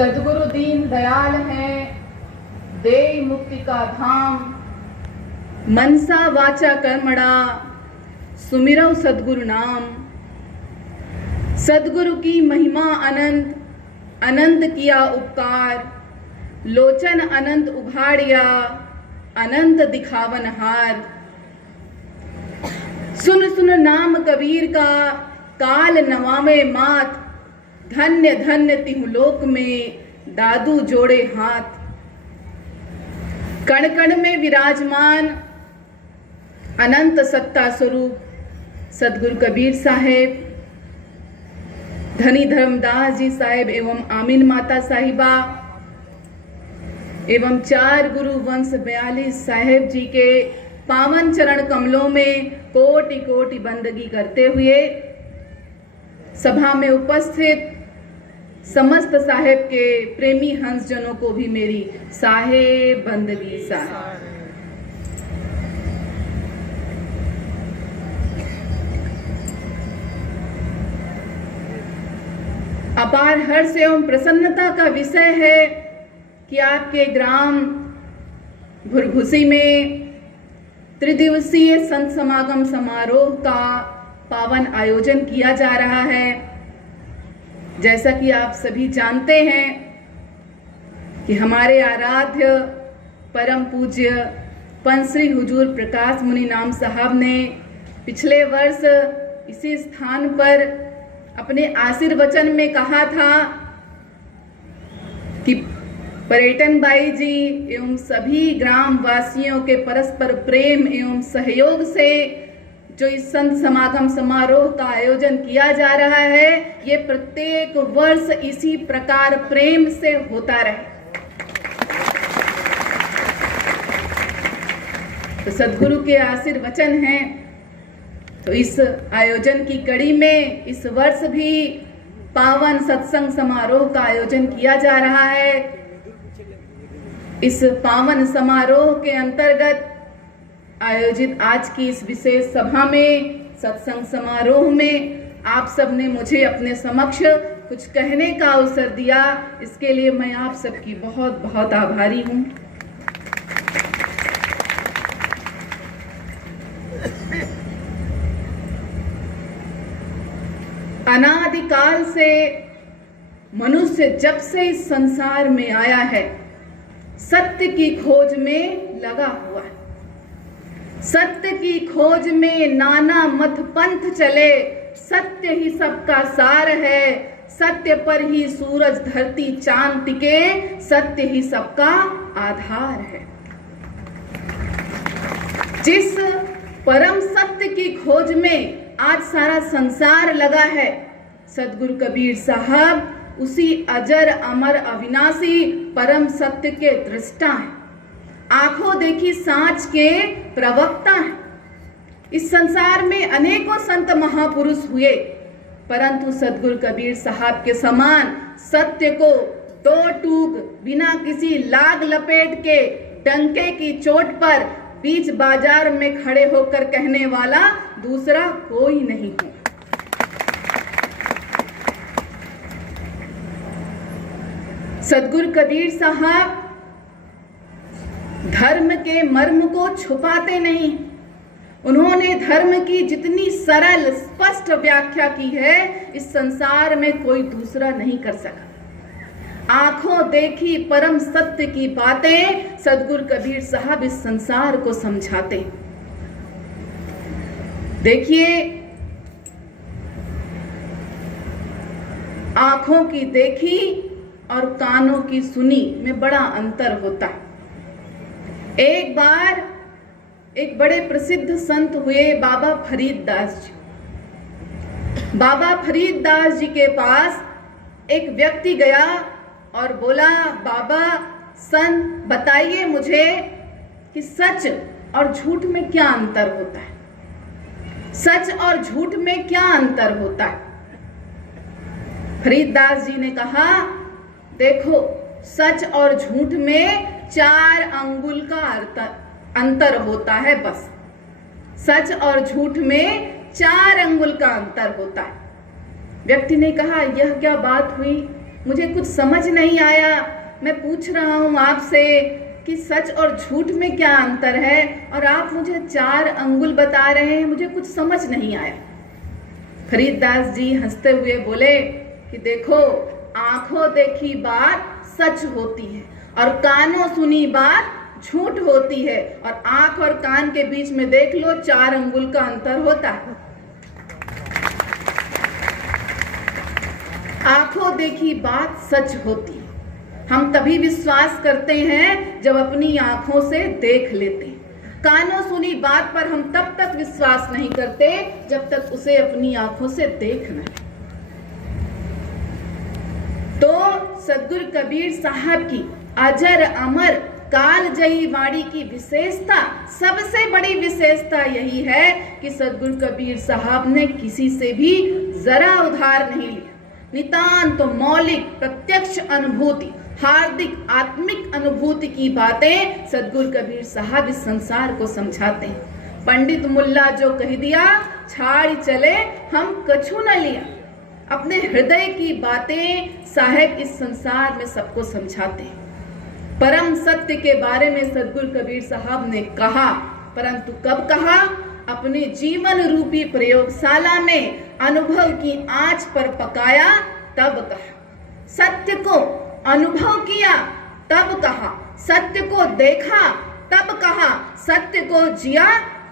सद्गुरु दीन दयाल हैं, दे मुक्ति का धाम। मनसा वाचा कर्मणा सुमिरौ सद्गुरु नाम। सद्गुरु की महिमा अनंत, अनंत किया उपकार। लोचन अनंत उघाड़िया, अनंत दिखावन हार। सुन सुन नाम कबीर का, काल नवावे मात। धन्य धन्य तिहु लोक में, दादू जोड़े हाथ। कण कण में विराजमान अनंत सत्ता स्वरूप सद्गुरु कबीर साहेब, धनी धर्मदास जी साहेब एवं आमीन माता साहिबा एवं 4 गुरु वंश 42 साहेब जी के पावन चरण कमलों में कोटि कोटि बंदगी करते हुए सभा में उपस्थित समस्त साहेब के प्रेमी हंसजनों को भी मेरी साहेब बंदगी साहेब। अपार हर्ष एवं प्रसन्नता का विषय है कि आपके ग्राम भुरभुसी में त्रिदिवसीय संत समागम समारोह का पावन आयोजन किया जा रहा है। जैसा कि आप सभी जानते हैं कि हमारे आराध्य परम पूज्य पंच श्री हुजूर प्रकाश मुनि नाम साहब ने पिछले वर्ष इसी स्थान पर अपने आशीर्वचन में कहा था कि पर्यटन बाई जी एवं सभी ग्राम वासियों के परस्पर प्रेम एवं सहयोग से जो इस संत समागम समारोह का आयोजन किया जा रहा है, ये प्रत्येक वर्ष इसी प्रकार प्रेम से होता रहे। तो सद्गुरु के आशीर्वचन हैं। तो इस आयोजन की कड़ी में इस वर्ष भी पावन सत्संग समारोह का आयोजन किया जा रहा है। इस पावन समारोह के अंतर्गत आयोजित आज की इस विशेष सभा में, सत्संग समारोह में आप सबने मुझे अपने समक्ष कुछ कहने का अवसर दिया, इसके लिए मैं आप सबकी बहुत बहुत आभारी हूँ। अनादिकाल से मनुष्य जब से इस संसार में आया है, सत्य की खोज में लगा हुआ है। सत्य की खोज में नाना मत पंथ चले, सत्य ही सबका सार है। सत्य पर ही सूरज धरती चांद टिके, सत्य ही सबका आधार है। जिस परम सत्य की खोज में आज सारा संसार लगा है, सद्गुरु कबीर साहब उसी अजर अमर अविनाशी परम सत्य के दृष्टा हैं, आंखों देखी सांच के प्रवक्ता हैं। इस संसार में अनेकों संत महापुरुष हुए, परंतु सद्गुरु कबीर साहब के समान सत्य को दो टूक बिना किसी लाग लपेट के डंके की चोट पर बीच बाजार में खड़े होकर कहने वाला दूसरा कोई नहीं है। सद्गुरु कबीर साहब धर्म के मर्म को छुपाते नहीं। उन्होंने धर्म की जितनी सरल स्पष्ट व्याख्या की है, इस संसार में कोई दूसरा नहीं कर सका। आंखों देखी परम सत्य की बातें सद्गुरु कबीर साहब इस संसार को समझाते। देखिए, आंखों की देखी और कानों की सुनी में बड़ा अंतर होता है। एक बार एक बड़े प्रसिद्ध संत हुए बाबा फरीददास जी। बाबा फरीददास जी के पास एक व्यक्ति गया और बोला, बाबा संत बताइए मुझे कि सच और झूठ में क्या अंतर होता है। सच और झूठ में क्या अंतर होता है। फरीददास जी ने कहा, देखो सच और झूठ में 4 अंगुल का अंतर होता है। बस सच और झूठ में 4 अंगुल का अंतर होता है। व्यक्ति ने कहा, यह क्या बात हुई, मुझे कुछ समझ नहीं आया। मैं पूछ रहा हूँ आपसे कि सच और झूठ में क्या अंतर है, और आप मुझे 4 अंगुल बता रहे हैं, मुझे कुछ समझ नहीं आया। फरीदास जी हंसते हुए बोले कि देखो, आंखों देखी बात सच होती है और कानों सुनी बात झूठ होती है, और आंख और कान के बीच में देख लो 4 अंगुल का अंतर होता है। आंखों देखी बात सच होती है। हम तभी विश्वास करते हैं जब अपनी आंखों से देख लेते हैं। कानों सुनी बात पर हम तब तक विश्वास नहीं करते जब तक उसे अपनी आंखों से देख न। तो सदगुरु कबीर साहब की अजर अमर कालजयी वाणी की विशेषता, सबसे बड़ी विशेषता यही है कि सदगुरु कबीर साहब ने किसी से भी जरा उधार नहीं लिया। नितांत तो मौलिक प्रत्यक्ष अनुभूति, हार्दिक आत्मिक अनुभूति की बातें सदगुरु कबीर साहब इस संसार को समझाते हैं। पंडित मुल्ला जो कह दिया छाड़ चले हम कछु न लिया, अपने हृदय की बातें साहेब इस संसार में सबको समझाते हैं। परम सत्य के बारे में सदगुरु कबीर साहब ने कहा, परंतु कब कहा? अपने जीवन रूपी प्रयोगशाला में अनुभव की आंच पर पकाया तब कहा। सत्य को अनुभव किया तब कहा, सत्य को देखा तब कहा, सत्य को जिया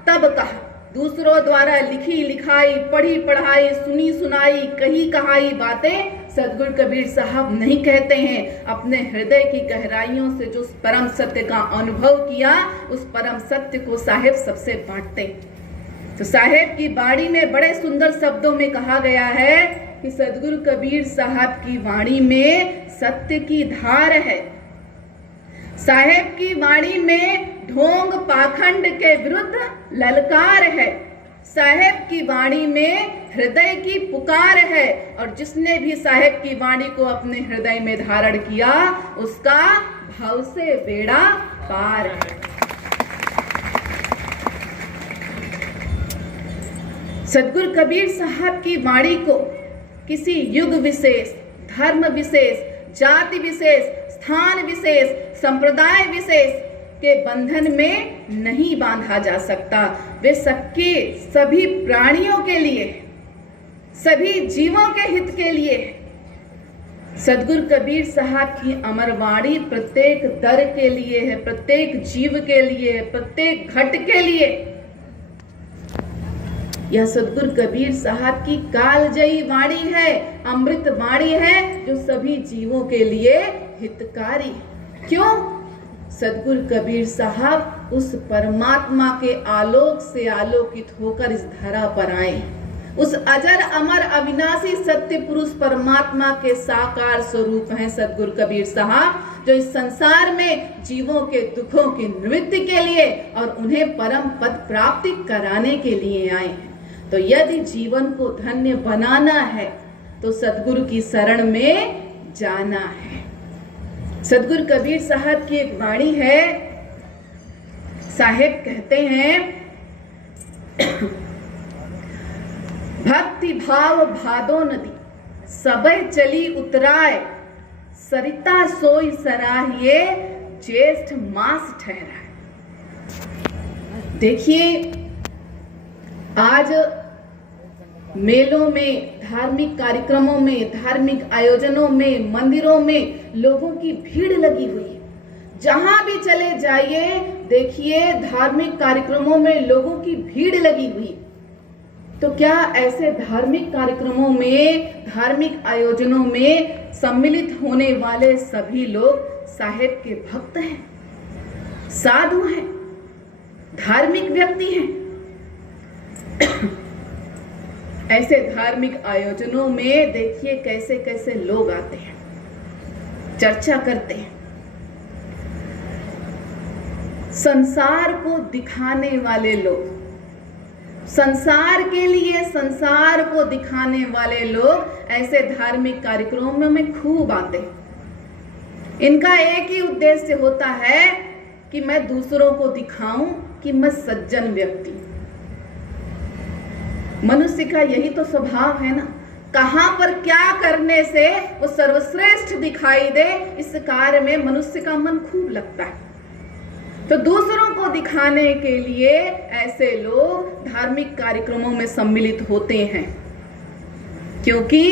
तब कहा। दूसरों द्वारा लिखी लिखाई, पढ़ी पढ़ाई, सुनी सुनाई, कही कहाई बातें सदगुरु कबीर साहब नहीं कहते हैं। अपने हृदय की गहराइयों से जो परम सत्य का अनुभव किया, उस परम सत्य को साहेब सबसे बांटते। तो साहेब की बाणी में बड़े सुंदर शब्दों में कहा गया है कि सदगुरु कबीर साहब की वाणी में सत्य की धार है। साहेब की वाणी में ढोंग पाखंड के विरुद्ध ललकार है। साहेब की वाणी में हृदय की पुकार है, और जिसने भी साहेब की वाणी को अपने हृदय में धारण किया उसका भव से बेड़ा पार है। सदगुरु कबीर साहब की वाणी को किसी युग विशेष, धर्म विशेष, जाति विशेष, स्थान विशेष, संप्रदाय विशेष के बंधन में नहीं बांधा जा सकता। वे सबके सभी प्राणियों के लिए, सभी जीवों के हित के लिए। सदगुरु कबीर साहब की अमर वाणी प्रत्येक दर के लिए है, प्रत्येक जीव के लिए है, प्रत्येक घट के लिए। यह सदगुरु कबीर साहब की कालजयी वाणी है, अमृत वाणी है, जो सभी जीवों के लिए हितकारी। क्यों? सदगुरु कबीर साहब उस परमात्मा के आलोक से आलोकित होकर इस धरा पर आए। उस अजर अमर अविनाशी सत्य पुरुष परमात्मा के साकार स्वरूप हैं सदगुरु कबीर साहब, जो इस संसार में जीवों के दुखों की निवृत्ति के लिए और उन्हें परम पद प्राप्ति कराने के लिए आए हैं। तो यदि जीवन को धन्य बनाना है तो सदगुरु की शरण में जाना है। सदगुरु कबीर साहब की एक वाणी है। साहेब कहते हैं, भक्ति भाव भादो नदी सबे चली उतराय, सरिता सोई सराहिए ज्येष्ठ मास ठहराए। देखिए, आज मेलों में, धार्मिक कार्यक्रमों में, धार्मिक आयोजनों में, मंदिरों में लोगों की भीड़ लगी हुई है। जहां भी चले जाइए देखिए धार्मिक कार्यक्रमों में लोगों की भीड़ लगी हुई। तो क्या ऐसे धार्मिक कार्यक्रमों में, धार्मिक आयोजनों में सम्मिलित होने वाले सभी लोग साहेब के भक्त हैं, साधु हैं, धार्मिक व्यक्ति हैं? ऐसे धार्मिक आयोजनों में देखिए कैसे कैसे लोग आते हैं, चर्चा करते हैं। संसार को दिखाने वाले लोग, संसार के लिए संसार को दिखाने वाले लोग ऐसे धार्मिक कार्यक्रमों में खूब आते हैं। इनका एक ही उद्देश्य होता है कि मैं दूसरों को दिखाऊं कि मैं सज्जन व्यक्ति। मनुष्य का यही तो स्वभाव है ना, कहां पर क्या करने से वो सर्वश्रेष्ठ दिखाई दे, इस कार्य में मनुष्य का मन खूब लगता है। तो दूसरों को दिखाने के लिए ऐसे लोग धार्मिक कार्यक्रमों में सम्मिलित होते हैं, क्योंकि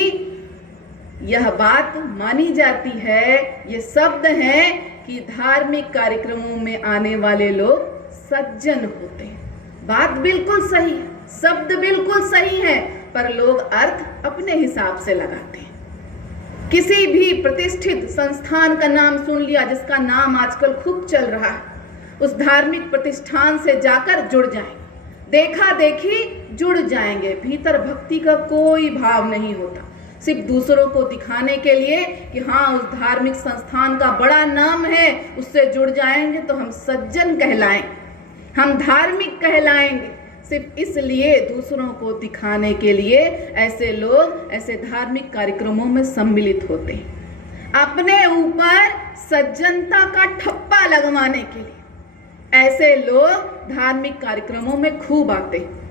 यह बात मानी जाती है, ये शब्द है कि धार्मिक कार्यक्रमों में आने वाले लोग सज्जन होते हैं। बात बिल्कुल सही है, शब्द बिल्कुल सही है, पर लोग अर्थ अपने हिसाब से लगाते हैं। किसी भी प्रतिष्ठित संस्थान का नाम सुन लिया, जिसका नाम आजकल खूब चल रहा है, उस धार्मिक प्रतिष्ठान से जाकर जुड़ जाएंगे, देखा देखी जुड़ जाएंगे, भीतर भक्ति का कोई भाव नहीं होता, सिर्फ दूसरों को दिखाने के लिए कि हाँ उस धार्मिक संस्थान का बड़ा नाम है, उससे जुड़ जाएंगे तो हम सज्जन कहलाएंगे, हम धार्मिक कहलाएंगे। सिर्फ इसलिए दूसरों को दिखाने के लिए ऐसे लोग ऐसे धार्मिक कार्यक्रमों में सम्मिलित होते हैं, अपने ऊपर सज्जनता का ठप्पा लगवाने के लिए ऐसे लोग धार्मिक कार्यक्रमों में खूब आते हैं,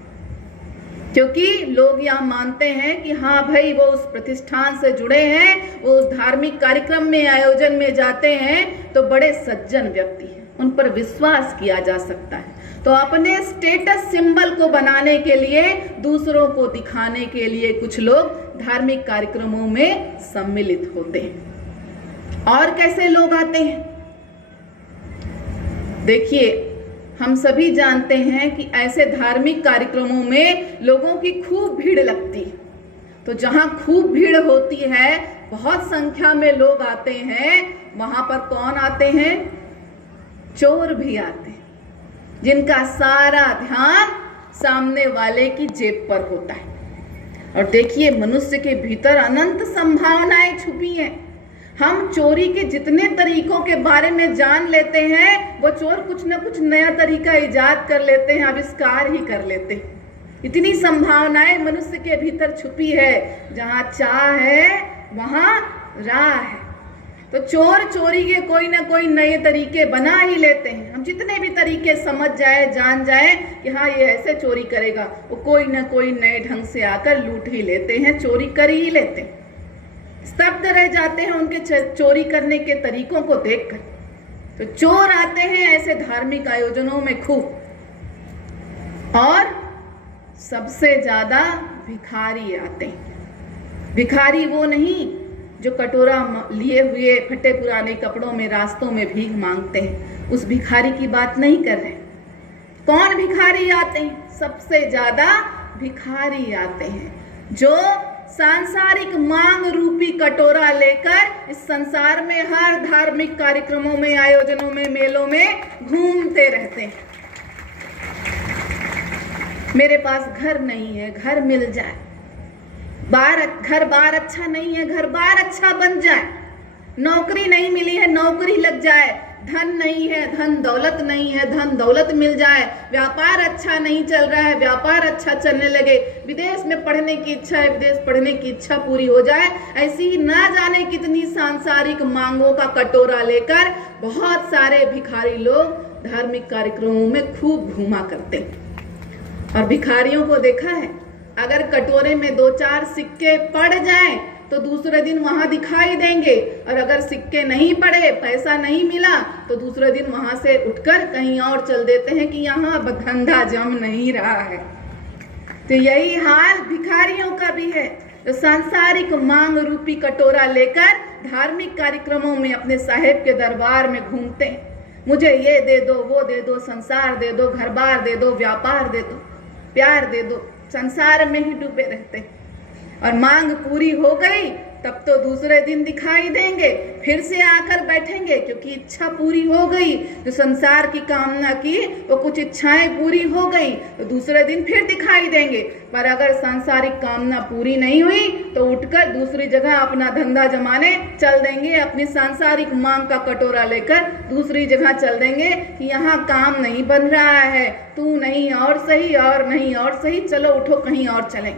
क्योंकि लोग यह मानते हैं कि हाँ भाई वो उस प्रतिष्ठान से जुड़े हैं, वो उस धार्मिक कार्यक्रम में आयोजन में जाते हैं तो बड़े सज्जन व्यक्ति हैं, उन पर विश्वास किया जा सकता है। तो अपने स्टेटस सिंबल को बनाने के लिए, दूसरों को दिखाने के लिए कुछ लोग धार्मिक कार्यक्रमों में सम्मिलित होते हैं। और कैसे लोग आते हैं? देखिए, हम सभी जानते हैं कि ऐसे धार्मिक कार्यक्रमों में लोगों की खूब भीड़ लगती है। तो जहां खूब भीड़ होती है, बहुत संख्या में लोग आते हैं, वहां पर कौन आते हैं? चोर भी आते हैं, जिनका सारा ध्यान सामने वाले की जेब पर होता है। और देखिए, मनुष्य के भीतर अनंत संभावनाएं छुपी हैं। हम चोरी के जितने तरीकों के बारे में जान लेते हैं, वो चोर कुछ न कुछ नया तरीका इजाद कर लेते हैं, आविष्कार ही कर लेते हैं। इतनी संभावनाएं मनुष्य के भीतर छुपी है, जहां चाह है वहां राह है। तो चोर चोरी के कोई ना कोई नए तरीके बना ही लेते हैं। हम जितने भी तरीके समझ जाए, जान जाए कि हाँ ये ऐसे चोरी करेगा, वो कोई ना कोई नए ढंग से आकर लूट ही लेते हैं, चोरी कर ही लेते हैं। स्तब्ध रह जाते हैं उनके चोरी करने के तरीकों को देखकर। तो चोर आते हैं ऐसे धार्मिक आयोजनों में खूब। और सबसे ज्यादा भिखारी आते हैं। भिखारी वो नहीं जो कटोरा लिए हुए फटे पुराने कपड़ों में रास्तों में भीख मांगते हैं, उस भिखारी की बात नहीं कर रहे। कौन भिखारी आते हैं? सबसे ज्यादा भिखारी आते हैं जो सांसारिक मांग रूपी कटोरा लेकर इस संसार में हर धार्मिक कार्यक्रमों में, आयोजनों में, मेलों में घूमते रहते हैं। मेरे पास घर नहीं है, घर मिल जाए, घर बार अच्छा नहीं है, घर बार अच्छा बन जाए, नौकरी नहीं मिली है, नौकरी लग जाए, धन नहीं है, धन दौलत नहीं है, धन दौलत मिल जाए, व्यापार अच्छा नहीं चल रहा है, व्यापार अच्छा चलने लगे, विदेश में पढ़ने की इच्छा है, विदेश पढ़ने की इच्छा पूरी हो जाए। ऐसी ही ना जाने कितनी सांसारिक मांगों का कटोरा लेकर बहुत सारे भिखारी लोग धार्मिक कार्यक्रमों में खूब घूमा करते हैं। और भिखारियों को देखा है, अगर कटोरे में 2-4 सिक्के पड़ जाएं तो दूसरे दिन वहां दिखाई देंगे, और अगर सिक्के नहीं पड़े, पैसा नहीं मिला, तो दूसरे दिन वहां से उठकर कहीं और चल देते हैं कि यहाँ धंधा जम नहीं रहा है। तो यही हाल भिखारियों का भी है, जो सांसारिक मांग रूपी कटोरा लेकर धार्मिक कार्यक्रमों में अपने साहेब के दरबार में घूमते हैं। मुझे ये दे दो, वो दे दो, संसार दे दो, घर बार दे दो, व्यापार दे दो, प्यार दे दो, संसार में ही डूबे रहते हैं। और मांग पूरी हो गई तब तो दूसरे दिन दिखाई देंगे, फिर से आकर बैठेंगे, क्योंकि इच्छा पूरी हो गई। जो संसार की कामना की वो कुछ इच्छाएं पूरी हो गई तो दूसरे दिन फिर दिखाई देंगे। पर अगर सांसारिक कामना पूरी नहीं हुई तो उठकर दूसरी जगह अपना धंधा जमाने चल देंगे, अपनी सांसारिक मांग का कटोरा लेकर दूसरी जगह चल देंगे कि यहाँ काम नहीं बन रहा है, तू नहीं और सही, और नहीं और सही, चलो उठो कहीं और चलें।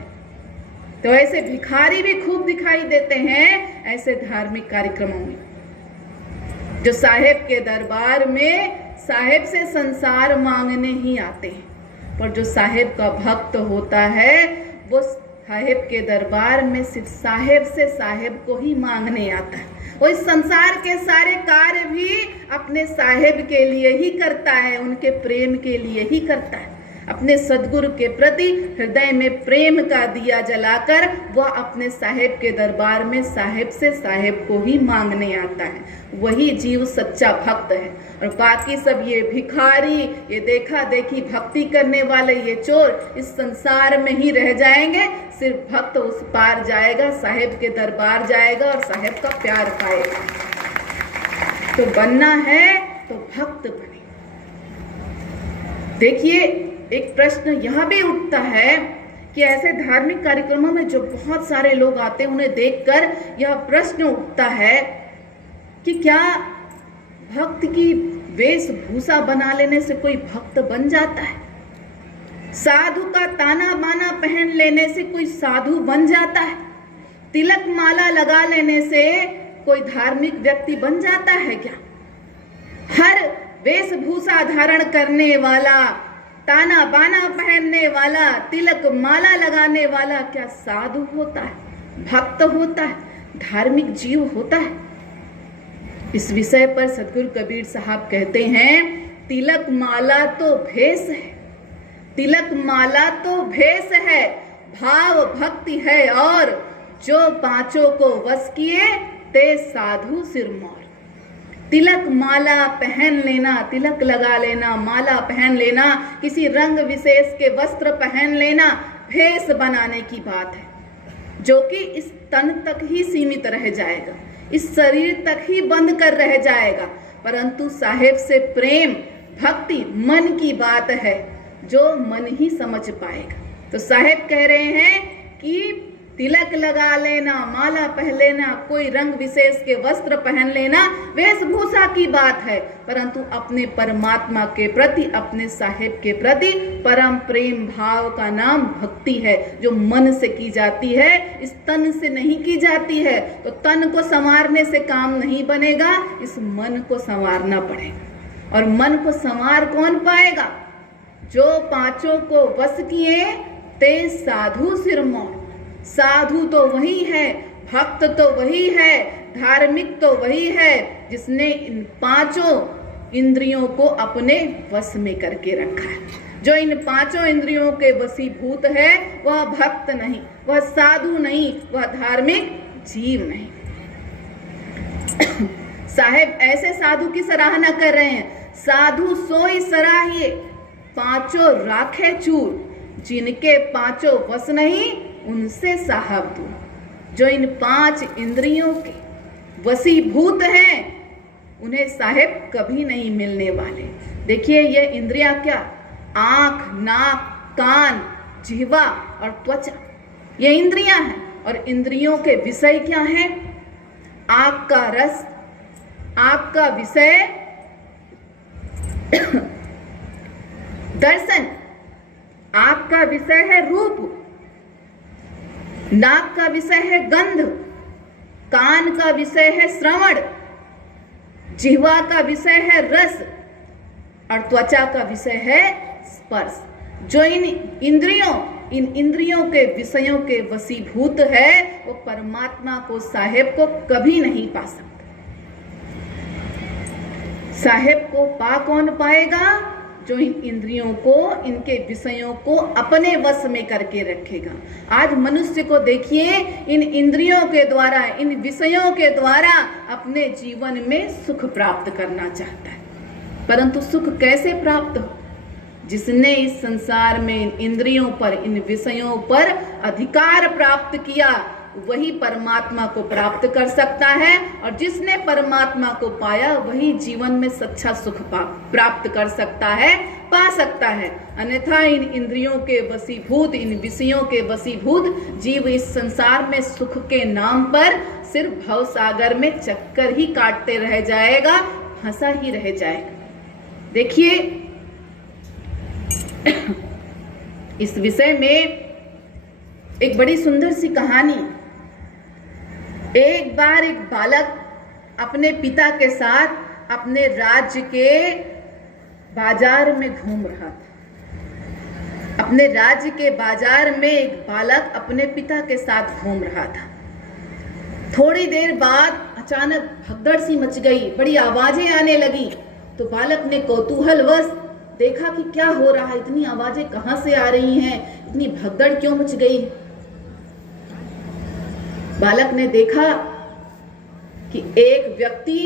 तो ऐसे भिखारी भी खूब दिखाई देते हैं ऐसे धार्मिक कार्यक्रमों में, जो साहेब के दरबार में साहेब से संसार मांगने ही आते हैं। पर जो साहेब का भक्त होता है वो साहेब के दरबार में सिर्फ साहेब से साहेब को ही मांगने आता है। वो इस संसार के सारे कार्य भी अपने साहेब के लिए ही करता है, उनके प्रेम के लिए ही करता है। अपने सदगुरु के प्रति हृदय में प्रेम का दिया जलाकर वह अपने साहेब के दरबार में साहेब से साहेब को ही मांगने आता है। वही जीव सच्चा भक्त है। और बाकी सब ये भिखारी, ये देखा देखी भक्ति करने वाले, ये चोर इस संसार में ही रह जाएंगे। सिर्फ भक्त उस पार जाएगा, साहेब के दरबार जाएगा और साहेब का प्यार पाएगा। तो बनना है तो भक्त बने। देखिए, एक प्रश्न यह भी उठता है कि ऐसे धार्मिक कार्यक्रमों में जो बहुत सारे लोग आते हैं, उन्हें देखकर यह प्रश्न उठता है कि क्या भक्त की वेशभूषा बना लेने से कोई भक्त बन जाता है? साधु का ताना बाना पहन लेने से कोई साधु बन जाता है? तिलक माला लगा लेने से कोई धार्मिक व्यक्ति बन जाता है क्या? हर वेशभूषा धारण करने वाला, ताना बाना पहनने वाला, तिलक माला लगाने वाला क्या साधु होता है, भक्त होता है, धार्मिक जीव होता है? इस विषय पर सदगुरु कबीर साहब कहते हैं, तिलक माला तो भेष है, तिलक माला तो भेष है, भाव भक्ति है और जो पांचों को वश किए ते साधु सिरमौर। तिलक माला पहन लेना, तिलक लगा लेना, माला पहन लेना, किसी रंग विशेष के वस्त्र पहन लेना भेष बनाने की बात है, जो कि इस तन तक ही सीमित रह जाएगा, इस शरीर तक ही बंद कर रह जाएगा। परंतु साहेब से प्रेम भक्ति मन की बात है, जो मन ही समझ पाएगा। तो साहेब कह रहे हैं कि तिलक लगा लेना, माला पहन लेना, कोई रंग विशेष के वस्त्र पहन लेना वेशभूषा की बात है, परंतु अपने परमात्मा के प्रति, अपने साहेब के प्रति परम प्रेम भाव का नाम भक्ति है, जो मन से की जाती है, इस तन से नहीं की जाती है। तो तन को संवारने से काम नहीं बनेगा, इस मन को संवारना पड़ेगा। और मन को संवार कौन पाएगा? जो पांचों को वश किए ते साधु सिरमौर। साधु तो वही है, भक्त तो वही है, धार्मिक तो वही है, जिसने इन पांचों इंद्रियों को अपने वश में करके रखा है। जो इन पांचों इंद्रियों के वशीभूत है, वह भक्त नहीं, वह साधु नहीं, वह धार्मिक जीव नहीं। साहेब ऐसे साधु की सराहना कर रहे हैं, साधु सोई सराहिए, पांचों राखे चूर, जिनके पांचों वश नहीं उनसे साहब दूर। जो इन पांच इंद्रियों के वशीभूत हैं, उन्हें साहेब कभी नहीं मिलने वाले। देखिए, ये इंद्रियां क्या? आंख, नाक, कान, जिह्वा और त्वचा, ये इंद्रियां हैं। और इंद्रियों के विषय क्या हैं? आंख का रस, आंख का विषय दर्शन, आंख का विषय है रूप, नाक का विषय है गंध, कान का विषय है श्रवण, जिह्वा का विषय है रस और त्वचा का विषय है स्पर्श। जो इन इंद्रियों के विषयों के वशीभूत है, वो परमात्मा को, साहेब को कभी नहीं पा सकता। साहेब को पा कौन पाएगा? जो इन इंद्रियों को, इनके विषयों को अपने वश में करके रखेगा। आज मनुष्य को देखिए, इन इंद्रियों के द्वारा, इन विषयों के द्वारा अपने जीवन में सुख प्राप्त करना चाहता है, परंतु सुख कैसे प्राप्त हो? जिसने इस संसार में इन इंद्रियों पर, इन विषयों पर अधिकार प्राप्त किया, वही परमात्मा को प्राप्त कर सकता है। और जिसने परमात्मा को पाया, वही जीवन में सच्चा सुख प्राप्त कर सकता है, पा सकता है। अन्यथा इन इंद्रियों के वशीभूत, इन विषयों के वशीभूत जीव इस संसार में सुख के नाम पर सिर्फ भव सागर में चक्कर ही काटते रह जाएगा, फंसा ही रह जाएगा। देखिए, इस विषय में एक बड़ी सुंदर सी कहानी। एक बार एक बालक अपने पिता के साथ अपने राज्य के बाजार में घूम रहा था। अपने राज्य के बाजार में एक बालक अपने पिता के साथ घूम रहा था। थोड़ी देर बाद अचानक भगदड़ सी मच गई, बड़ी आवाजें आने लगी। तो बालक ने कौतूहलवश देखा कि क्या हो रहा है, इतनी आवाजें कहां से आ रही हैं, इतनी भगदड़ क्यों मच गई। बालक ने देखा कि एक व्यक्ति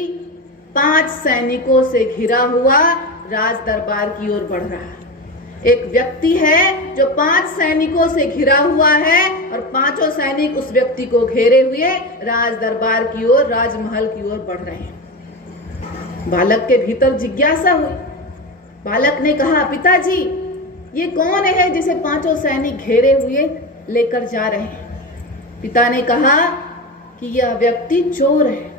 5 सैनिकों से घिरा हुआ राज दरबार की ओर बढ़ रहा है। एक व्यक्ति है जो 5 सैनिकों से घिरा हुआ है और 5 सैनिक उस व्यक्ति को घेरे हुए राज दरबार की ओर, राजमहल की ओर बढ़ रहे हैं। बालक के भीतर जिज्ञासा हुई। बालक ने कहा, पिताजी ये कौन है जिसे 5 सैनिक घेरे हुए लेकर जा रहे हैं? पिता ने कहा कि यह व्यक्ति चोर है,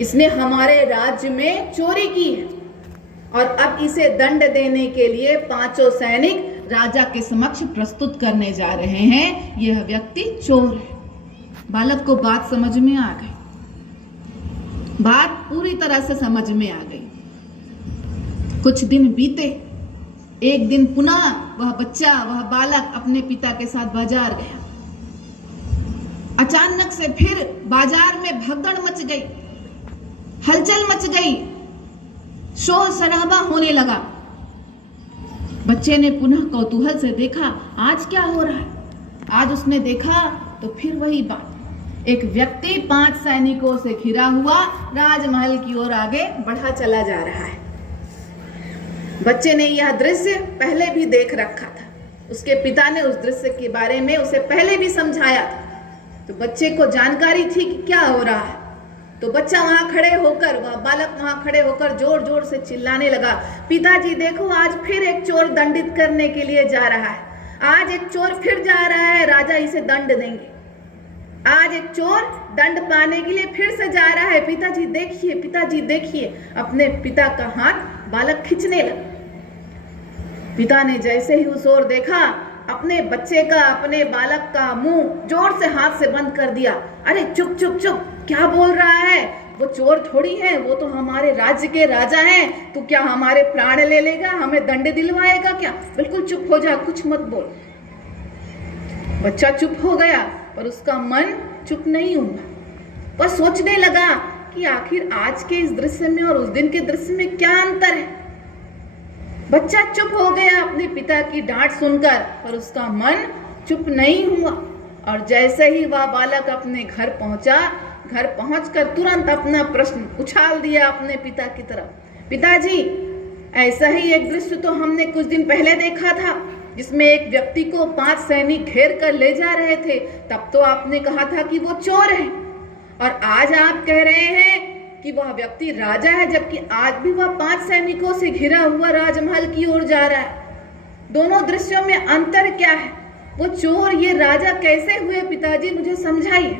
इसने हमारे राज्य में चोरी की है और अब इसे दंड देने के लिए 5 सैनिक राजा के समक्ष प्रस्तुत करने जा रहे हैं। यह व्यक्ति चोर है। बालक को बात समझ में आ गई, बात पूरी तरह से समझ में आ गई। कुछ दिन बीते। एक दिन पुनः वह बच्चा, वह बालक अपने पिता के साथ बाजार गया। अचानक से फिर बाजार में भगदड़ मच गई, हलचल मच गई, शोर शराबा होने लगा। बच्चे ने पुनः कौतूहल से देखा, आज क्या हो रहा है। आज उसने देखा तो फिर वही बात, एक व्यक्ति 5 सैनिकों से घिरा हुआ राजमहल की ओर आगे बढ़ा चला जा रहा है। बच्चे ने यह दृश्य पहले भी देख रखा था। उसके पिता ने उस दृश्य के बारे में उसे पहले भी समझाया था, तो बच्चे को जानकारी थी कि क्या हो रहा है। तो बच्चा वहां खड़े होकर, वह बालक वहां खड़े होकर जोर जोर से चिल्लाने लगा, पिताजी देखो, आज फिर एक चोर दंडित करने के लिए जा रहा है। आज एक चोर फिर जा रहा है, राजा इसे दंड देंगे। आज एक चोर दंड पाने के लिए फिर से जा रहा है। पिताजी देखिए, पिताजी देखिए। अपने पिता का हाथ बालक खींचने लगा। पिता ने जैसे ही उस ओर देखा, अपने बच्चे का, अपने बालक का मुंह जोर से हाथ से बंद कर दिया। अरे चुप चुप चुप, क्या बोल रहा है? वो चोर थोड़ी है, वो तो हमारे राज्य के राजा हैं। तू क्या हमारे प्राण ले लेगा, हमें दंड दिलवाएगा क्या? बिल्कुल चुप हो जा, कुछ मत बोल। बच्चा चुप हो गया, पर उसका मन चुप नहीं हुआ। वह सोचने लगा कि आखिर आज के इस दृश्य में और उस दिन के दृश्य में क्या अंतर है। बच्चा चुप हो गया अपने पिता की डांट सुनकर, पर उसका मन चुप नहीं हुआ। और जैसे ही वह बालक अपने घर पहुंचा, घर पहुंचकर तुरंत अपना प्रश्न उछाल दिया अपने पिता की तरफ, पिताजी ऐसा ही एक दृश्य तो हमने कुछ दिन पहले देखा था, जिसमें एक व्यक्ति को 5 सैनिक घेर कर ले जा रहे थे। तब तो आपने कहा था कि वो चोर है, और आज आप कह रहे हैं कि वह व्यक्ति राजा है, जबकि आज भी वह 5 सैनिकों से घिरा हुआ राजमहल की ओर जा रहा है। दोनों दृश्यों में अंतर क्या है? वो चोर, ये राजा कैसे हुए? पिताजी मुझे समझाइए।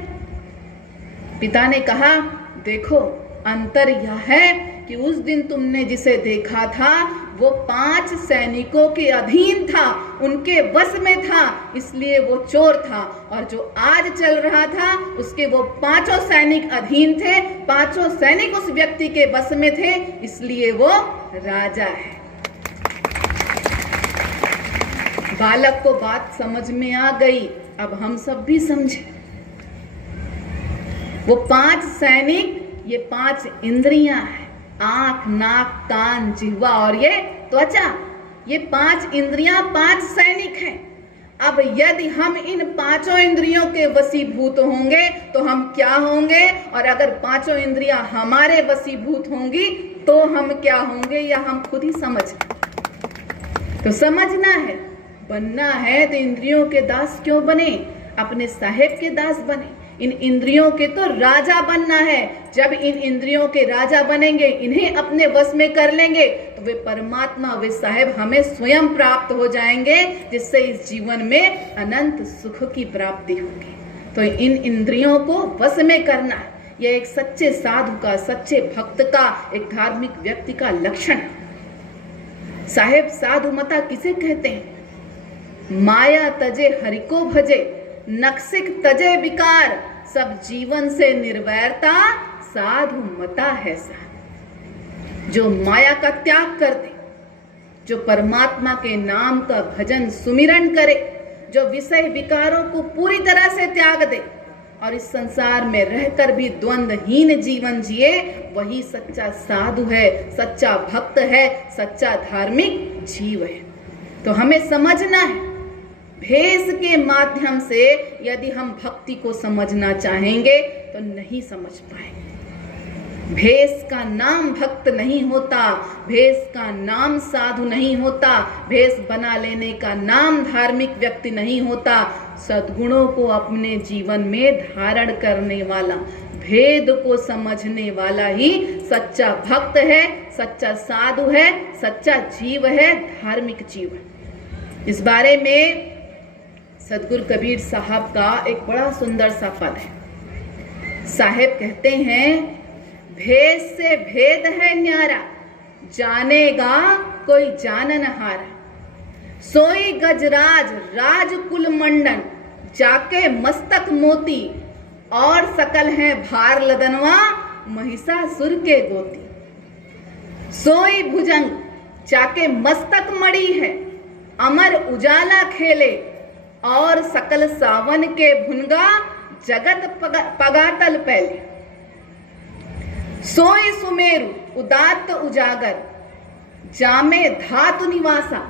पिता ने कहा, देखो अंतर यह है कि उस दिन तुमने जिसे देखा था वो 5 सैनिकों के अधीन था, उनके वश में था, इसलिए वो चोर था। और जो आज चल रहा था उसके वो 5 सैनिक अधीन थे, 5 सैनिक उस व्यक्ति के वश में थे, इसलिए वो राजा है। बालक को बात समझ में आ गई। अब हम सब भी समझे। वो 5 सैनिक, ये 5 इंद्रियां हैं, आंख, नाक, कान, जिह्वा और ये त्वचा। ये 5 इंद्रियां 5 सैनिक हैं। अब यदि हम इन 5 इंद्रियों के वशीभूत होंगे तो हम क्या होंगे, और अगर 5 इंद्रियां हमारे वशीभूत होंगी तो हम क्या होंगे, या हम खुद ही समझ। तो समझना है, बनना है तो इंद्रियों के दास क्यों बने, अपने साहेब के दास बने। इन इंद्रियों के तो राजा बनना है। जब इन इंद्रियों के राजा बनेंगे, इन्हें अपने वश में कर लेंगे, तो वे परमात्मा, वे साहेब हमें स्वयं प्राप्त हो जाएंगे, जिससे इस जीवन में अनंत सुख की प्राप्ति होगी। तो इन इंद्रियों को वश में करना है, यह एक सच्चे साधु का, सच्चे भक्त का, एक धार्मिक व्यक्ति का लक्षण है। साहेब साधुमता किसे कहते हैं? माया तजे हरि को भजे, नक्सिक तजे विकार, सब जीवन से निर्वैरता, साधु मता है साधु। जो माया का त्याग कर दे, जो परमात्मा के नाम का भजन सुमिरन करे, जो विषय विकारों को पूरी तरह से त्याग दे और इस संसार में रहकर भी द्वंद्वहीन जीवन जिए, वही सच्चा साधु है, सच्चा भक्त है, सच्चा धार्मिक जीव है। तो हमें समझना है, भेष के माध्यम से यदि हम भक्ति को समझना चाहेंगे तो नहीं समझ पाएंगे। भेष का नाम भक्त नहीं होता, भेष का नाम साधु नहीं होता, भेष बना लेने का नाम धार्मिक व्यक्ति नहीं होता। सद्गुणों को अपने जीवन में धारण करने वाला, भेद को समझने वाला ही सच्चा भक्त है, सच्चा साधु है, सच्चा जीव है, धार्मिक जीव है। इस बारे में सदगुरु कबीर साहब का एक बड़ा सुंदर सा पद है। साहेब कहते हैं, भेद से भेद है न्यारा, जानेगा कोई जानन हारा। सोई गजराज राजकुल मंडन, जाके मस्तक मोती, और सकल है भार लदनवा, महिषासुर के गोती। सोई भुजंग, जाके मस्तक मड़ी है, अमर उजाला खेले, और सकल सावन के भुनगा, जगत पगातल पहले। सोई सुमेरु उदात्त उजागर, जामे धातु निवासा,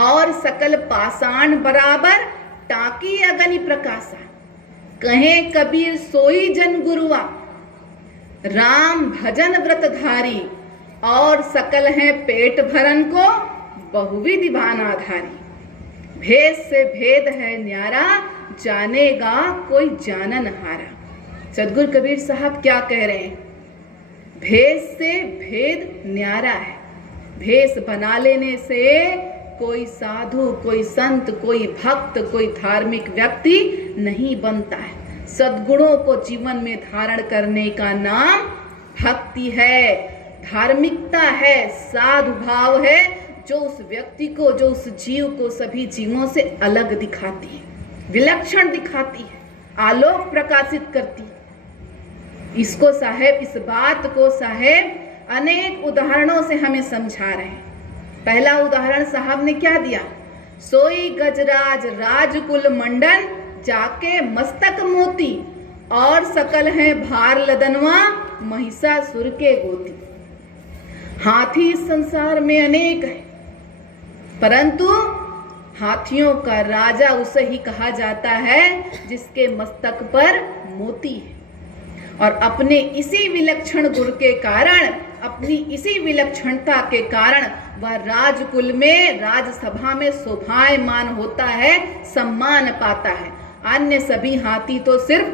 और सकल पाषाण बराबर, टाकी अगनि प्रकाशा। कहे कबीर सोई जन गुरुआ, राम भजन व्रतधारी, और सकल है पेट भरन को, बहुविधि भान आधारी। भेद से भेद है न्यारा, जानेगा कोई जानन हारा। सदगुरु कबीर साहब क्या कह रहे हैं? भेष से भेद न्यारा है। भेष बना लेने से कोई साधु, कोई संत, कोई भक्त, कोई धार्मिक व्यक्ति नहीं बनता है। सद्गुणों को जीवन में धारण करने का नाम भक्ति है, धार्मिकता है, साधु भाव है, जो उस व्यक्ति को, जो उस जीव को सभी जीवों से अलग दिखाती है, विलक्षण दिखाती है, आलोक प्रकाशित करती है। इसको साहेब, इस बात को साहेब अनेक उदाहरणों से हमें समझा रहे हैं। पहला उदाहरण साहब ने क्या दिया? सोई गजराज राजकुल मंडन, जाके मस्तक मोती, और सकल है भार लदनवा, महिषासुर के गोती। हाथी इस संसार में अनेक है, परंतु हाथियों का राजा उसे ही कहा जाता है जिसके मस्तक पर मोती है। और अपने इसी विलक्षण गुण के कारण, अपनी इसी विलक्षणता के कारण वह राजकुल में, राजसभा में शोभायमान होता है, सम्मान पाता है। अन्य सभी हाथी तो सिर्फ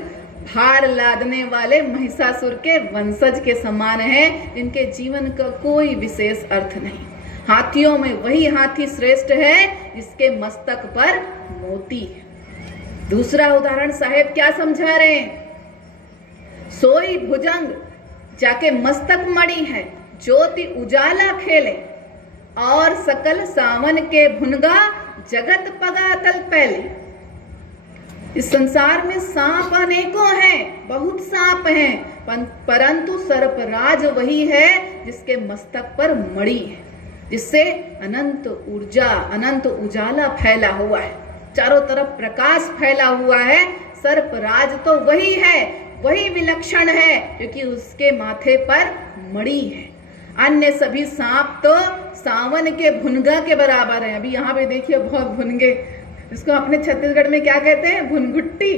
भार लादने वाले महिषासुर के वंशज के समान हैं, जिनके जीवन का कोई विशेष अर्थ नहीं। हाथियों में वही हाथी श्रेष्ठ है जिसके मस्तक पर मोती है। दूसरा उदाहरण साहेब क्या समझा रहे हैं? सोई भुजंग, जाके मस्तक मड़ी है, ज्योति उजाला खेले, और सकल सावन के भुनगा, जगत पगातल पहले। इस संसार में सांप अनेकों हैं, बहुत सांप हैं, परंतु सर्पराज वही है जिसके मस्तक पर मणि है, जिससे अनंत ऊर्जा, अनंत उजाला फैला हुआ है, चारों तरफ प्रकाश फैला हुआ है। सर्पराज तो वही है, वही विलक्षण है, क्योंकि उसके माथे पर मणि है। अन्य सभी सांप तो सावन के भुनगा के बराबर हैं। अभी यहाँ पे देखिए बहुत भुनगे, इसको अपने छत्तीसगढ़ में क्या कहते हैं? भुनगुट्टी।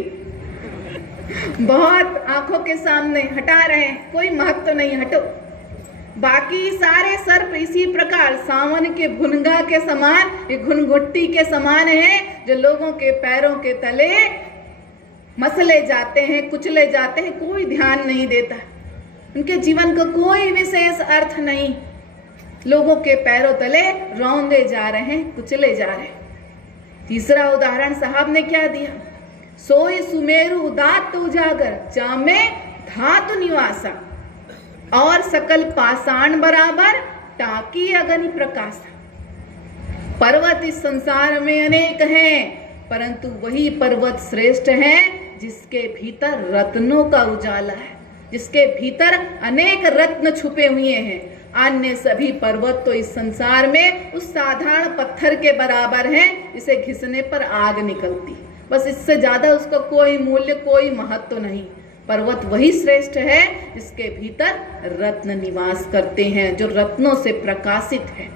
बहुत आंखों के सामने हटा रहे हैं, कोई महत्व नहीं, हटो। बाकी सारे सर्प इसी प्रकार सावन के भुनगा के समान, ये घुनघुट्टी के समान है, जो लोगों के पैरों के तले मसले जाते हैं, कुचले जाते हैं, कोई ध्यान नहीं देता, उनके जीवन का कोई विशेष अर्थ नहीं, लोगों के पैरों तले रौंदे जा रहे हैं, कुचले जा रहे हैं। तीसरा उदाहरण साहब ने क्या दिया? सोई सुमेरु उदात्त उजागर, जामे धातु निवासा, और सकल पाषाण बराबर, टाकी अगनि प्रकाशा। पर्वत इस संसार में अनेक हैं, परंतु वही पर्वत श्रेष्ठ है जिसके भीतर रत्नों का उजाला है, जिसके भीतर अनेक रत्न छुपे हुए हैं। अन्य सभी पर्वत तो इस संसार में उस साधारण पत्थर के बराबर हैं, इसे घिसने पर आग निकलती। बस इससे ज्यादा उसका कोई मूल्य, कोई महत्व नहीं। पर्वत वही श्रेष्ठ है जिसके भीतर रत्न निवास करते हैं, जो रत्नों से प्रकाशित है।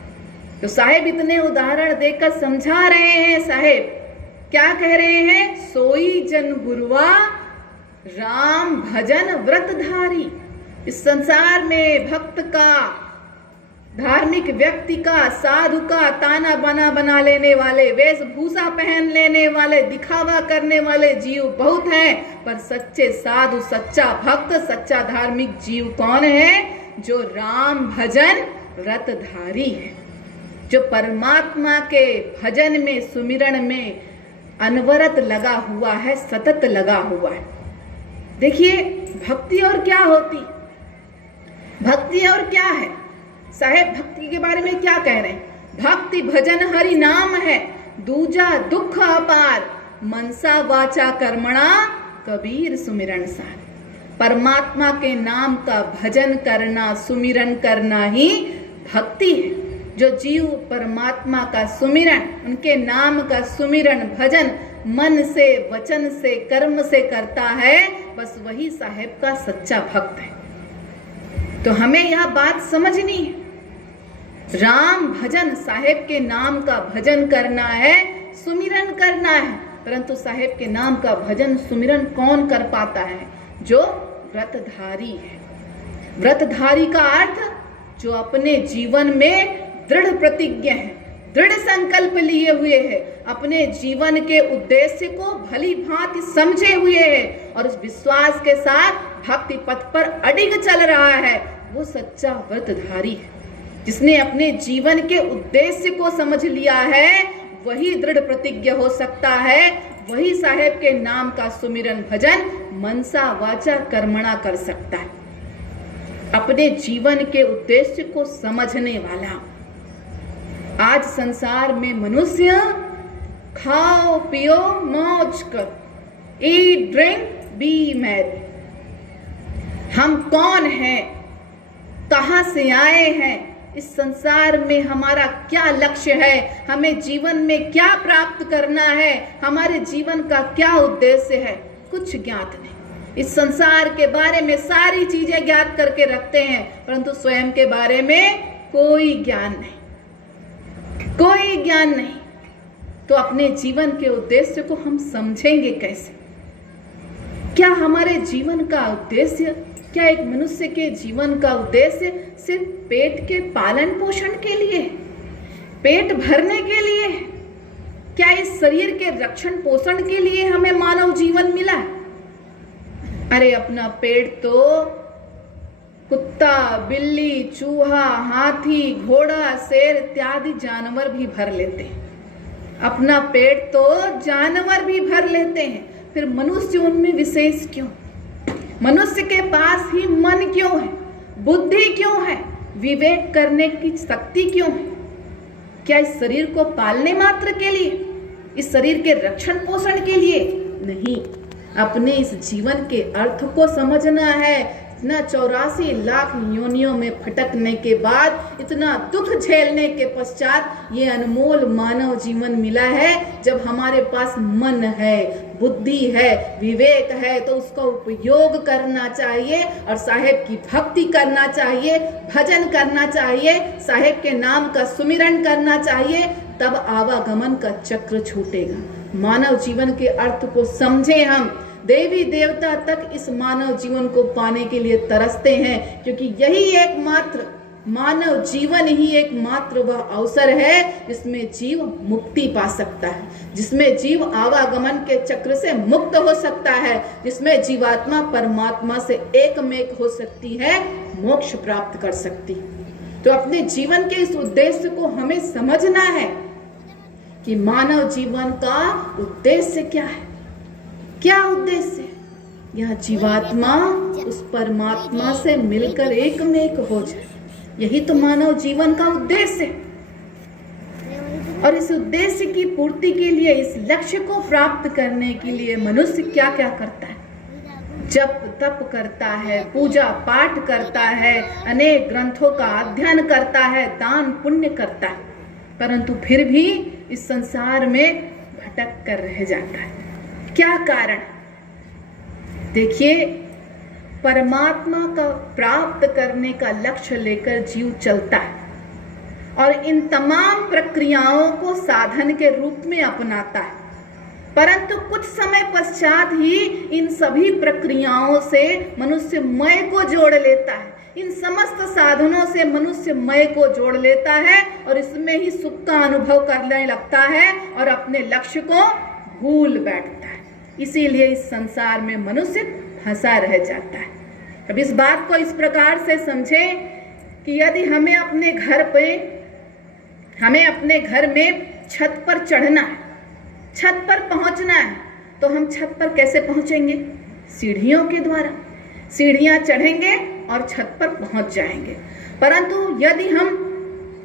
तो साहेब इतने उदाहरण देकर समझा रहे हैं। साहेब क्या कह रहे हैं? सोई जन गुरुआ राम भजन व्रतधारी। इस संसार में भक्त का, धार्मिक व्यक्ति का, साधु का ताना बाना बना लेने वाले, वेशभूषा पहन लेने वाले, दिखावा करने वाले जीव बहुत हैं, पर सच्चे साधु, सच्चा भक्त, सच्चा धार्मिक जीव कौन है? जो राम भजन व्रतधारी है, जो परमात्मा के भजन में, सुमिरन में अनवरत लगा हुआ है, सतत लगा हुआ है। देखिए भक्ति और क्या होती, भक्ति और क्या है? साहेब भक्ति के बारे में क्या कह रहे हैं? भक्ति भजन हरि नाम है, दूजा दुख अपार, मनसा वाचा कर्मणा कबीर सुमिरन सार। परमात्मा के नाम का भजन करना, सुमिरन करना ही भक्ति है। जो जीव परमात्मा का सुमिरन, उनके नाम का सुमिरन, भजन मन से, वचन से, कर्म से करता है, बस वही साहेब का सच्चा भक्त है। तो हमें यह बात समझनी है। राम भजन, साहेब के नाम का भजन करना है, सुमिरन करना है। परंतु साहेब के नाम का भजन सुमिरन कौन कर पाता है? जो व्रतधारी है। व्रतधारी का अर्थ जो अपने जीवन में दृढ़ प्रतिज्ञ है, दृढ़ संकल्प लिए हुए है, अपने जीवन के उद्देश्य को भली भांति समझे हुए है और उस विश्वास के साथ भक्ति पथ पर अडिग चल रहा है, वो सच्चा व्रतधारी है। जिसने अपने जीवन के उद्देश्य को समझ लिया है, वही दृढ़ प्रतिज्ञ हो सकता है, वही साहेब के नाम का सुमिरन भजन मनसा वाचा कर्मणा कर सकता है। अपने जीवन के उद्देश्य को समझने वाला। आज संसार में मनुष्य खाओ पियो मौज कर, ईट ड्रिंक बी मैरी। हम कौन हैं, कहां से आए हैं, इस संसार में हमारा क्या लक्ष्य है, हमें जीवन में क्या प्राप्त करना है, हमारे जीवन का क्या उद्देश्य है, कुछ ज्ञात नहीं। इस संसार के बारे में सारी चीजें ज्ञात करके रखते हैं, परंतु स्वयं के बारे में कोई ज्ञान नहीं, कोई ज्ञान नहीं। तो अपने जीवन के उद्देश्य को हम समझेंगे कैसे? क्या हमारे जीवन का उद्देश्य, क्या एक मनुष्य के जीवन का उद्देश्य सिर्फ पेट के पालन पोषण के लिए, पेट भरने के लिए? क्या इस शरीर के रक्षण पोषण के लिए हमें मानव जीवन मिला? अरे अपना पेट तो कुत्ता, बिल्ली, चूहा, हाथी, घोड़ा, शेर इत्यादि जानवर भी भर लेते हैं। अपना पेट तो जानवर भी भर लेते हैं, फिर मनुष्य उनमें विशेष क्यों? मनुष्य के पास ही मन क्यों है, बुद्धि क्यों है, विवेक करने की शक्ति क्यों है? क्या इस शरीर को पालने मात्र के लिए, इस शरीर के रक्षण पोषण के लिए? नहीं, अपने इस जीवन के अर्थ को समझना है। इतना 84 लाख योनियों में भटकने के बाद, इतना दुख झेलने के पश्चात ये अनमोल मानव जीवन मिला है। जब हमारे पास मन है, बुद्धि है, विवेक है, तो उसका उपयोग करना चाहिए और साहेब की भक्ति करना चाहिए, भजन करना चाहिए, साहेब के नाम का सुमिरन करना चाहिए। तब आवागमन का चक्र छूटेगा। मानव जीवन के अर्थ को समझे हम। देवी देवता तक इस मानव जीवन को पाने के लिए तरसते हैं, क्योंकि यही एकमात्र मानव जीवन ही एकमात्र वह अवसर है जिसमें जीव मुक्ति पा सकता है, जिसमें जीव आवागमन के चक्र से मुक्त हो सकता है, जिसमें जीवात्मा परमात्मा से एकमेक हो सकती है, मोक्ष प्राप्त कर सकती है। तो अपने जीवन के इस उद्देश्य को हमें समझना है कि मानव जीवन का उद्देश्य क्या है। क्या उद्देश्य? यह जीवात्मा उस परमात्मा से मिलकर एक में एक हो जाए, यही तो मानव जीवन का उद्देश्य है। और इस उद्देश्य की पूर्ति के लिए, इस लक्ष्य को प्राप्त करने के लिए मनुष्य क्या क्या करता है? जप तप करता है, पूजा पाठ करता है, अनेक ग्रंथों का अध्ययन करता है, दान पुण्य करता है, परंतु फिर भी इस संसार में भटक कर रह जाता है। क्या कारण? देखिए, परमात्मा का प्राप्त करने का लक्ष्य लेकर जीव चलता है और इन तमाम प्रक्रियाओं को साधन के रूप में अपनाता है, परंतु कुछ समय पश्चात ही इन सभी प्रक्रियाओं से मनुष्य मय को जोड़ लेता है। इन समस्त साधनों से मनुष्य मय को जोड़ लेता है और इसमें ही सुख का अनुभव करने लगता है और अपने लक्ष्य को भूल बैठता है। इसीलिए इस संसार में मनुष्य फंसा रह जाता है। अब इस बात को इस प्रकार से समझें कि यदि हमें अपने घर में छत पर चढ़ना है, छत पर पहुंचना है, तो हम छत पर कैसे पहुंचेंगे? सीढ़ियों के द्वारा। सीढ़ियां चढ़ेंगे और छत पर पहुंच जाएंगे। परंतु यदि हम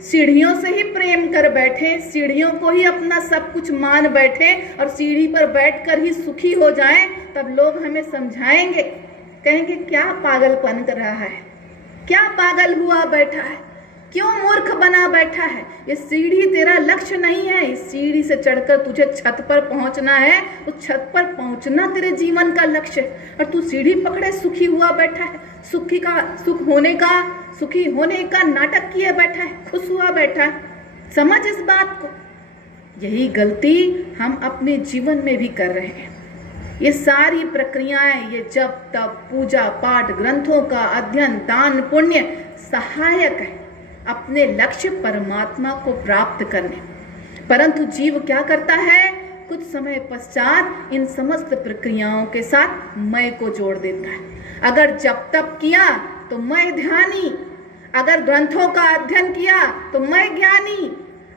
सीढ़ियों से ही प्रेम कर बैठे, सीढ़ियों को ही अपना सब कुछ मान बैठे और सीढ़ी पर बैठकर ही सुखी हो जाएं, तब लोग हमें समझाएंगे, कहेंगे क्या पागलपन कर रहा है, क्या पागल हुआ बैठा है, क्यों मूर्ख बना बैठा है, ये सीढ़ी तेरा लक्ष्य नहीं है। इस सीढ़ी से चढ़कर तुझे छत पर पहुंचना है, उस छत पर पहुंचना तेरे जीवन का लक्ष्य है, और तू सीढ़ी पकड़े सुखी हुआ बैठा है, सुखी होने का नाटक किए बैठा है, खुश हुआ बैठा है। समझ इस बात को। यही गलती हम अपने जीवन में भी कर रहे हैं। ये सारी प्रक्रियाएं, ये जप तप पूजा पाठ ग्रंथों का अध्ययन दान पुण्य सहायक है अपने लक्ष्य परमात्मा को प्राप्त करने, परंतु जीव क्या करता है? कुछ समय पश्चात इन समस्त प्रक्रियाओं के साथ मैं को जोड़ देता है। अगर जप तप किया तो मैं ध्यानी, अगर ग्रंथों का अध्ययन किया तो मैं ज्ञानी,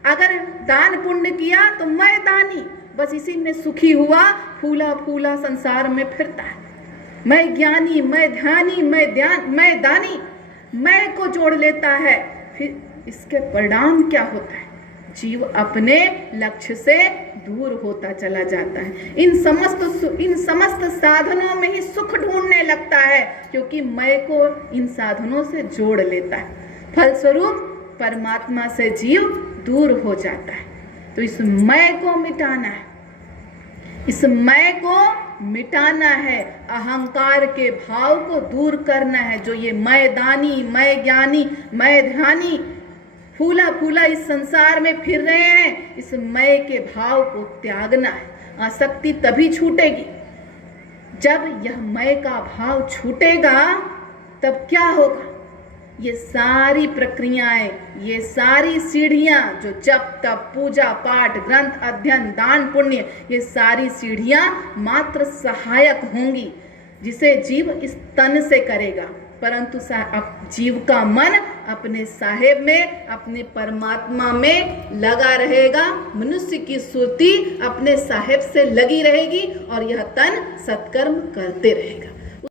अगर दान पुण्य किया तो मैं दानी। बस इसी में सुखी हुआ फूला फूला संसार में फिरता है। मैं ज्ञानी, मैं ध्यानी, मैं दानी, मैं को जोड़ लेता है। फिर इसके परिणाम क्या होता है? जीव अपने लक्ष्य से दूर होता चला जाता है। इन समस्त साधनों में ही सुख ढूंढने लगता है, क्योंकि मैं को इन साधनों से जोड़ लेता है। फलस्वरूप परमात्मा से जीव दूर हो जाता है। तो इस मैं को मिटाना है, इस मैं को मिटाना है, अहंकार के भाव को दूर करना है। जो ये मैं दानी, मैं ज्ञानी, मैं ध्यानी फूला फूला इस संसार में फिर रहे हैं, इस मैं के भाव को त्यागना है। आसक्ति तभी छूटेगी जब यह मैं का भाव छूटेगा। तब क्या होगा? ये सारी प्रक्रियाएं, ये सारी सीढ़ियां, जो जप तप पूजा पाठ ग्रंथ अध्ययन दान पुण्य, ये सारी सीढ़ियां मात्र सहायक होंगी, जिसे जीव इस तन से करेगा, परंतु जीव का मन अपने साहेब में, अपने परमात्मा में लगा रहेगा। मनुष्य की सुरती अपने साहेब से लगी रहेगी और यह तन सत्कर्म करते रहेगा।